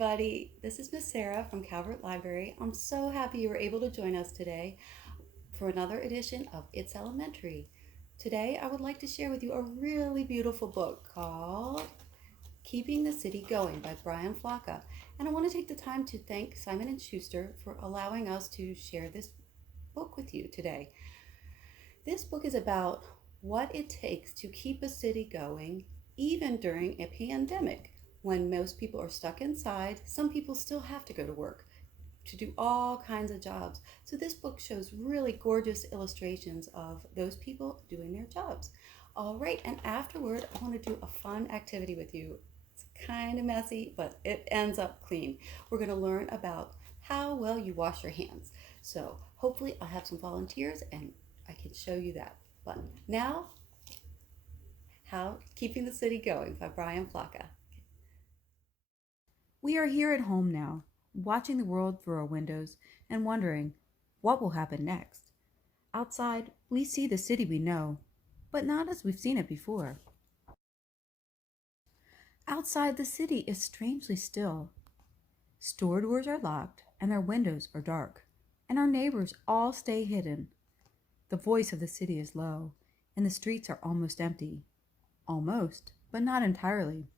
everybody. This is Miss Sarah from Calvert Library. I'm so happy you were able to join us today for another edition of It's Elementary. Today, I would like to share with you a really beautiful book called Keeping the City Going by Brian Floca. And I want to take the time to thank Simon Schuster for allowing us to share this book with you today. This book is about what it takes to keep a city going even during a pandemic. When most people are stuck inside, some people still have to go to work to do all kinds of jobs. So this book shows really gorgeous illustrations of those people doing their jobs. All right, and afterward, I want to do a fun activity with you. It's kind of messy, but it ends up clean. We're going to learn about how well you wash your hands. So hopefully I'll have some volunteers and I can show you that. But now, how Keeping the City Going by Brian Floca. We are here at home now, watching the world through our windows and wondering what will happen next. Outside, we see the city we know, but not as we've seen it before. Outside, the city is strangely still. Store doors are locked and their windows are dark, and our neighbors all stay hidden. The voice of the city is low, and the streets are almost empty. Almost, but not entirely.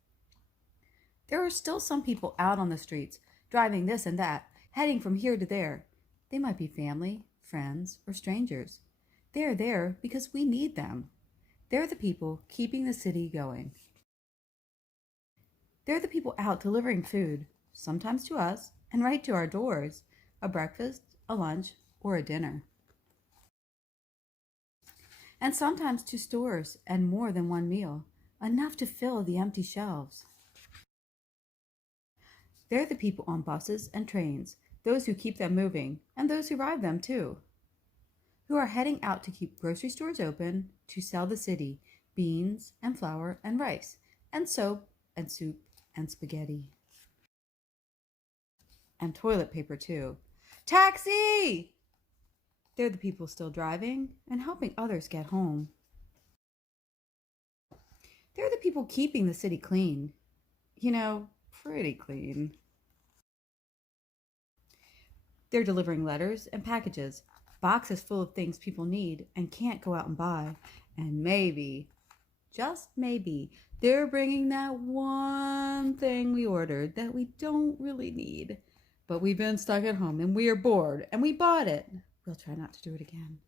There are still some people out on the streets, driving this and that, heading from here to there. They might be family, friends, or strangers. They are there because we need them. They're the people keeping the city going. They're the people out delivering food, sometimes to us, and right to our doors, a breakfast, a lunch, or a dinner. And sometimes to stores and more than one meal, enough to fill the empty shelves. They're the people on buses and trains, those who keep them moving, and those who ride them too, who are heading out to keep grocery stores open, to sell the city beans and flour and rice, and soap and soup and spaghetti. And toilet paper too. Taxi! They're the people still driving and helping others get home. They're the people keeping the city clean. Pretty clean. They're delivering letters and packages, boxes full of things people need and can't go out and buy. And maybe, just maybe, they're bringing that one thing we ordered that we don't really need. But we've been stuck at home and we are bored and we bought it. We'll try not to do it again.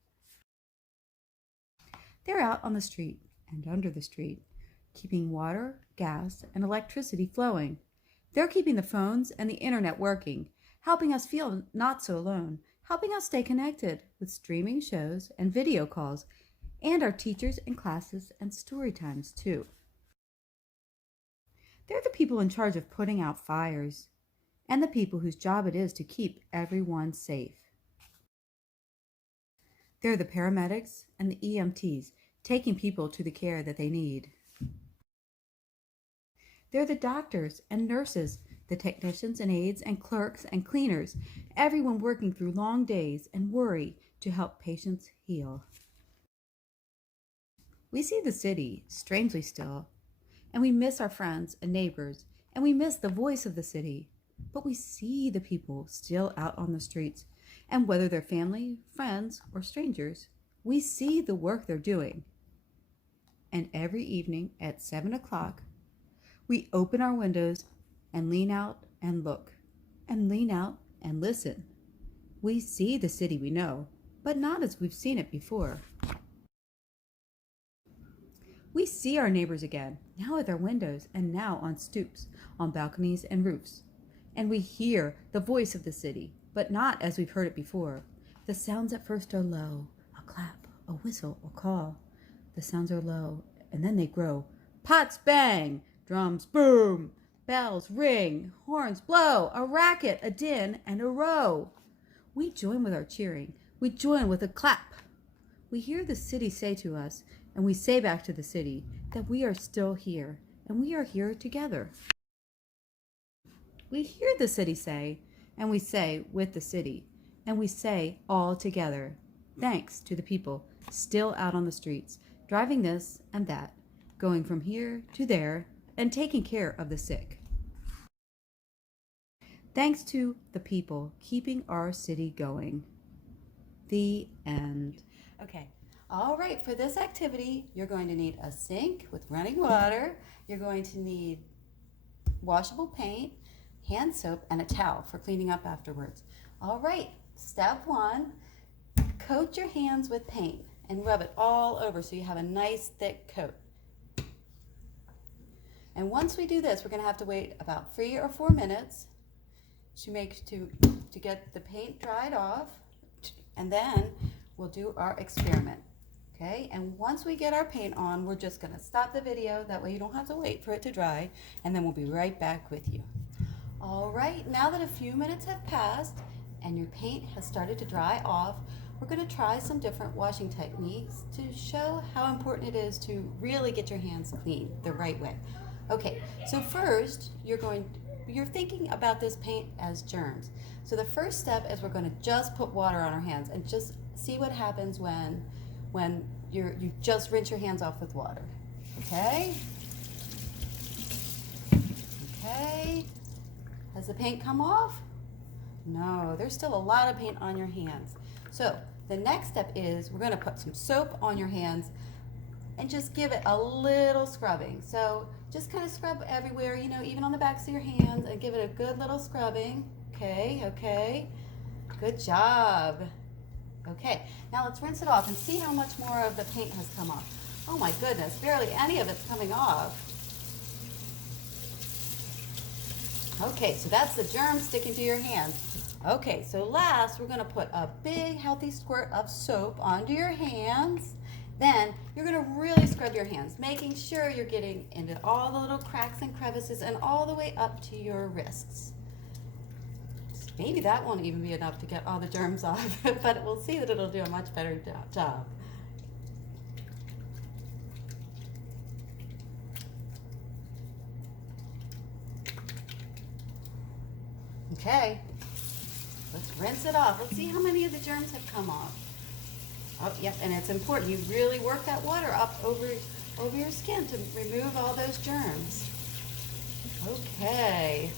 They're out on the street and under the street, keeping water, gas, and electricity flowing. They're keeping the phones and the internet working, helping us feel not so alone, helping us stay connected with streaming shows and video calls, and our teachers and classes and story times too. They're the people in charge of putting out fires, and the people whose job it is to keep everyone safe. They're the paramedics and the EMTs, taking people to the care that they need. They're the doctors and nurses, the technicians and aides and clerks and cleaners, everyone working through long days and worry to help patients heal. We see the city strangely still, and we miss our friends and neighbors, and we miss the voice of the city, but we see the people still out on the streets, and whether they're family, friends, or strangers, we see the work they're doing. And every evening at 7 o'clock, we open our windows and lean out and look, and lean out and listen. We see the city we know, but not as we've seen it before. We see our neighbors again, now at their windows and now on stoops, on balconies and roofs. And we hear the voice of the city, but not as we've heard it before. The sounds at first are low, a clap, a whistle, a call. The sounds are low, and then they grow. Pots bang! Drums boom, bells ring, horns blow, a racket, a din, and a row. We join with our cheering. We join with a clap. We hear the city say to us, and we say back to the city, that we are still here, and we are here together. We hear the city say, and we say with the city, and we say all together, thanks to the people still out on the streets, driving this and that, going from here to there, and taking care of the sick. thanks to the people keeping our city going. The end. Okay. All right, for this activity, you're going to need a sink with running water. You're going to need washable paint, hand soap, and a towel for cleaning up afterwards. All right, step 1, coat your hands with paint and rub it all over so you have a nice thick coat. And once we do this, we're going to have to wait about 3 or 4 minutes to get the paint dried off, and then we'll do our experiment. Okay, and once we get our paint on, we're just going to stop the video. That way you don't have to wait for it to dry, and then we'll be right back with you. All right, now that a few minutes have passed and your paint has started to dry off, we're going to try some different washing techniques to show how important it is to really get your hands clean the right way. Okay, so first you're thinking about this paint as germs. So the first step is we're going to just put water on our hands and just see what happens when you just rinse your hands off with water. Okay? Okay. Has the paint come off? No, there's still a lot of paint on your hands. So the next step is we're going to put some soap on your hands and just give it a little scrubbing. So just kind of scrub everywhere, even on the backs of your hands, and give it a good little scrubbing. Okay. Good job. Okay, now let's rinse it off and see how much more of the paint has come off. Oh my goodness, barely any of it's coming off. Okay, so that's the germ sticking to your hands. Okay, so last we're going to put a big healthy squirt of soap onto your hands. Then you're going to really scrub your hands, making sure you're getting into all the little cracks and crevices and all the way up to your wrists. Maybe that won't even be enough to get all the germs off, but we'll see that it'll do a much better job. Okay, let's rinse it off. Let's see how many of the germs have come off. Oh, yep, and it's important. You really work that water up over your skin to remove all those germs. Okay.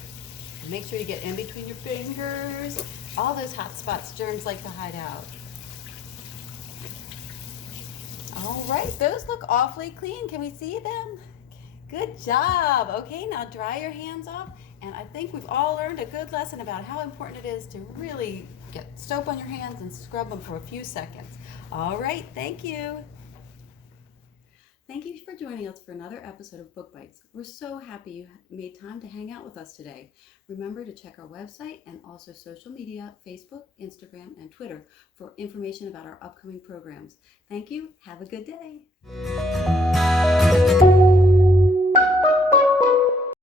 Make sure you get in between your fingers. All those hot spots germs like to hide out. All right, those look awfully clean. Can we see them? Good job. Okay, now dry your hands off. And I think we've all learned a good lesson about how important it is to really get soap on your hands and scrub them for a few seconds. All right, thank you. Thank you for joining us for another episode of Book Bites. We're so happy you made time to hang out with us today. Remember to check our website and also social media, Facebook, Instagram, and Twitter for information about our upcoming programs. Thank you. Have a good day.